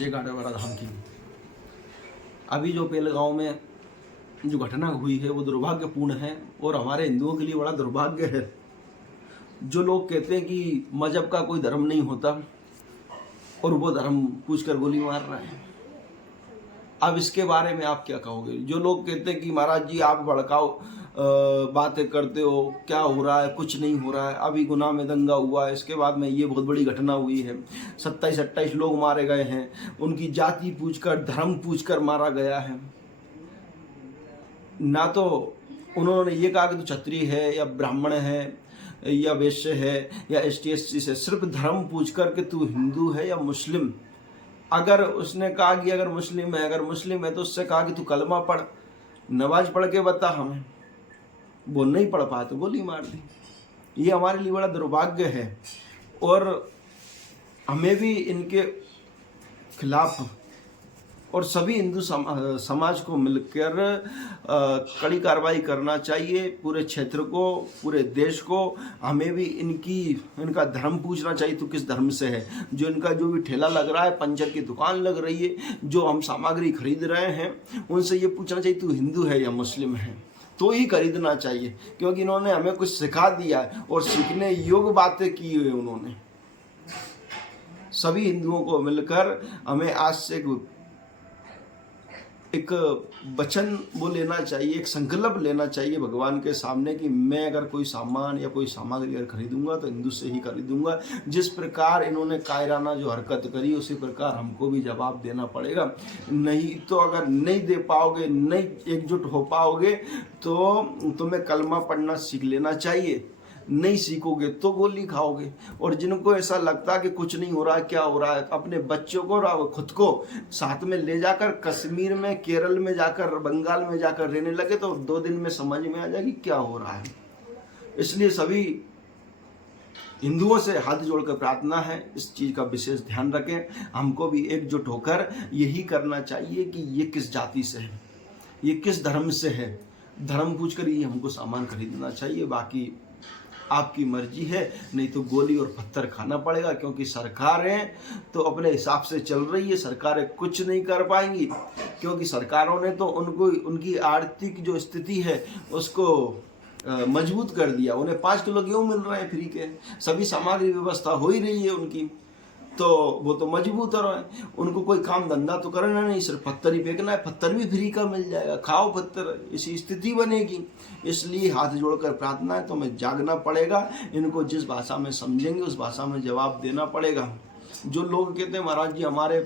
जय गाडरवाड़ा धाम की। अभी जो पेलगांव में जो घटना हुई है वो दुर्भाग्यपूर्ण है और हमारे हिंदुओं के लिए बड़ा दुर्भाग्य है। जो लोग कहते हैं कि मजहब का कोई धर्म नहीं होता और वो धर्म पूछकर गोली मार रहे हैं। अब इसके बारे में आप क्या कहोगे? जो लोग कहते हैं कि महाराज जी आप भड़काओ बातें करते हो, क्या हो रहा है, कुछ नहीं हो रहा है, अभी गुना में दंगा हुआ है, इसके बाद में ये बहुत बड़ी घटना हुई है, 27-28 लोग मारे गए हैं, उनकी जाति पूछकर धर्म पूछकर मारा गया है। ना तो उन्होंने ये कहा कि तू क्षत्रिय है या ब्राह्मण है या वैश्य है या ST/SC से, सिर्फ धर्म पूछ कर कि तू हिंदू है या मुस्लिम। अगर उसने कहा कि अगर मुस्लिम है तो उससे कहा कि तू कलमा पढ़, नमाज पढ़ के बता हमें। वो नहीं पढ़ पाया तो गोली मार दी। ये हमारे लिए बड़ा दुर्भाग्य है और हमें भी इनके खिलाफ और सभी हिंदू समाज को मिलकर कड़ी कार्रवाई करना चाहिए। पूरे क्षेत्र को, पूरे देश को हमें भी इनका धर्म पूछना चाहिए, तो किस धर्म से है। जो इनका जो भी ठेला लग रहा है, पंचर की दुकान लग रही है, जो हम सामग्री खरीद रहे हैं, उनसे ये पूछना चाहिए तू हिंदू है या मुस्लिम है, तो ही खरीदना चाहिए। क्योंकि इन्होंने हमें कुछ सिखा दिया है और सीखने योग्य बातें की हुई उन्होंने। सभी हिंदुओं को मिलकर हमें आज से एक वचन वो लेना चाहिए, एक संकल्प लेना चाहिए भगवान के सामने कि मैं अगर कोई सामान या कोई सामग्री अगर खरीदूंगा तो हिंदू से ही खरीदूंगा। जिस प्रकार इन्होंने कायराना जो हरकत करी उसी प्रकार हमको भी जवाब देना पड़ेगा। नहीं तो अगर नहीं दे पाओगे, नहीं एकजुट हो पाओगे तो तुम्हें कलमा पढ़ना सीख लेना चाहिए। नहीं सीखोगे तो गोली खाओगे। और जिनको ऐसा लगता है कि कुछ नहीं हो रहा है, क्या हो रहा है, अपने बच्चों को और खुद को साथ में ले जाकर कश्मीर में, केरल में जाकर, बंगाल में जाकर रहने लगे तो 2 दिन में समझ में आ जाएगी क्या हो रहा है। इसलिए सभी हिंदुओं से हाथ जोड़कर प्रार्थना है, इस चीज़ का विशेष ध्यान रखें। हमको भी एकजुट होकर यही करना चाहिए कि ये किस जाति से है, ये किस धर्म से है, धर्म पूछकर ही हमको सामान खरीदना चाहिए। बाकी आपकी मर्जी है, नहीं तो गोली और पत्थर खाना पड़ेगा। क्योंकि सरकारें तो अपने हिसाब से चल रही है, सरकारें कुछ नहीं कर पाएंगी। क्योंकि सरकारों ने तो उनकी आर्थिक जो स्थिति है उसको मजबूत कर दिया। उन्हें 5 किलो गेहूँ मिल रहे हैं फ्री के, सभी सामग्री व्यवस्था हो ही रही है उनकी, तो वो तो मजबूत हो रहे हैं। उनको कोई काम धंधा तो करना नहीं, सिर्फ पत्थर ही फेंकना है, पत्थर भी फ्री का मिल जाएगा, खाओ पत्थर, इसी स्थिति बनेगी। इसलिए हाथ जोड़कर प्रार्थना है, तो हमें जागना पड़ेगा। इनको जिस भाषा में समझेंगे उस भाषा में जवाब देना पड़ेगा। जो लोग कहते हैं महाराज जी हमारे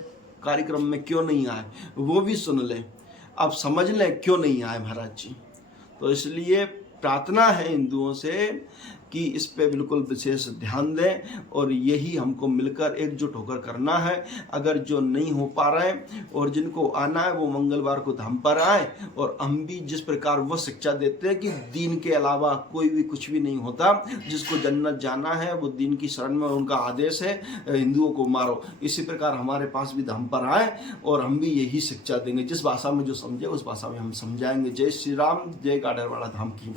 कार्यक्रम में क्यों नहीं आए, वो भी सुन लें, अब समझ लें क्यों नहीं आए महाराज जी। तो इसलिए प्रार्थना है हिंदुओं से कि इस पे बिल्कुल विशेष ध्यान दें और यही हमको मिलकर एकजुट होकर करना है। अगर जो नहीं हो पा रहे हैं और जिनको आना है वो मंगलवार को धाम पर आए। और हम भी जिस प्रकार वो शिक्षा देते हैं कि दीन के अलावा कोई भी कुछ भी नहीं होता, जिसको जन्नत जाना है वो दीन की शरण में, उनका आदेश है हिंदुओं को मारो। इसी प्रकार हमारे पास भी धाम पर आए और हम भी यही शिक्षा देंगे। जिस भाषा में जो समझे उस भाषा में हम समझाएंगे। जय श्री राम, जय गाडरवाड़ा धाम की।